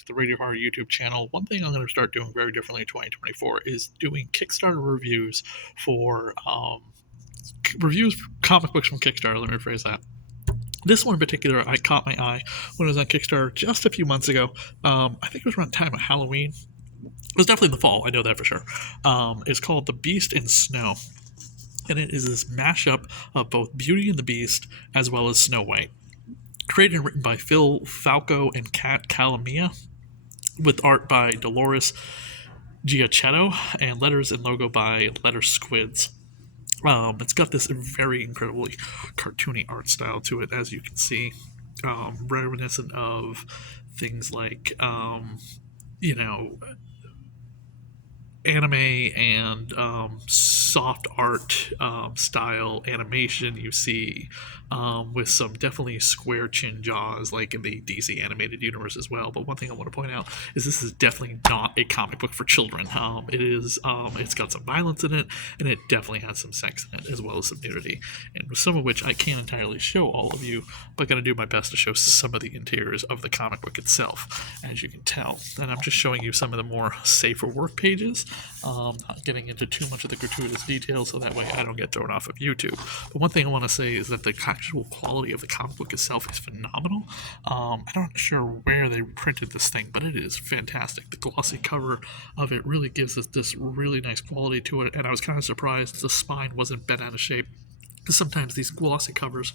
to the Radio Horror YouTube channel. One thing I'm going to start doing very differently in 2024 is doing Kickstarter reviews for reviews for comic books from Kickstarter. Let me rephrase that. This one in particular, I caught my eye when it was on Kickstarter just a few months ago. I think it was around the time of Halloween. It was definitely in the fall, I know that for sure. It's called The Beast in Snow. And it is this mashup of both Beauty and the Beast as well as Snow White. Created and written by Phil Falco and Kat Calamia, with art by Dolores Giacchetto and letters and logo by Letter Squids. It's got this very incredibly cartoony art style to it, as you can see, reminiscent of things like, anime and soft art style animation you see, with some definitely square chin jaws like in the DC animated universe as well. But one thing I want to point out is this is definitely not a comic book for children. It's got some violence in it, and it definitely has some sex in it as well as some nudity, and some of which I can't entirely show all of you, but going to do my best to show some of the interiors of the comic book itself, as you can tell. And I'm just showing you some of the more safer work pages, not getting into too much of the gratuitous details so that way I don't get thrown off of YouTube. But one thing I want to say is that the actual quality of the comic book itself is phenomenal. I'm not sure where they printed this thing, but it is fantastic. The glossy cover of it really gives us this really nice quality to it, and I was kind of surprised the spine wasn't bent out of shape, because sometimes these glossy covers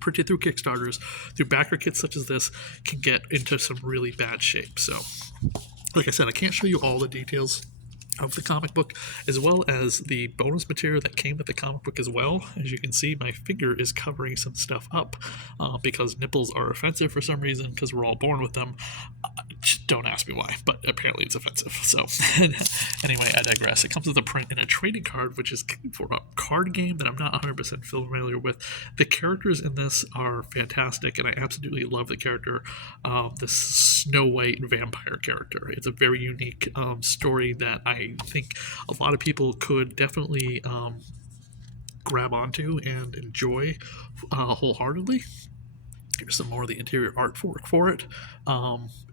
printed through Kickstarters, through backer kits such as this, can get into some really bad shape. So, like I said, I can't show you all the details of the comic book, as well as the bonus material that came with the comic book as well. As you can see, my finger is covering some stuff up because nipples are offensive for some reason, because we're all born with them. Don't ask me why, but apparently it's offensive. So anyway, I digress. It comes with a print and a trading card, which is for a card game that I'm not 100% familiar with. The characters in this are fantastic, and I absolutely love the character, the Snow White vampire character. It's a very unique story that I think a lot of people could definitely grab onto and enjoy wholeheartedly. Here's some more of the interior artwork for it.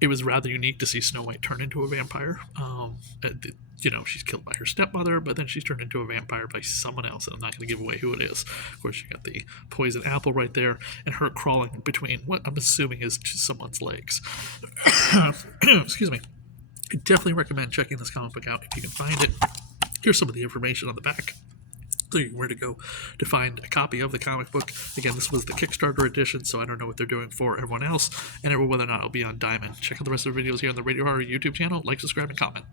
It was rather unique to see Snow White turn into a vampire. She's killed by her stepmother, but then she's turned into a vampire by someone else, and I'm not going to give away who it is. Of course, you got the poison apple right there, and her crawling between what I'm assuming is someone's legs. Excuse me. I definitely recommend checking this comic book out if you can find it. Here's some of the information on the back, so you know where to go to find a copy of the comic book. Again, this was the Kickstarter edition, so I don't know what they're doing for everyone else, and whether or not it'll be on Diamond. Check out the rest of the videos here on the Radio Horror YouTube channel. Like, subscribe, and comment.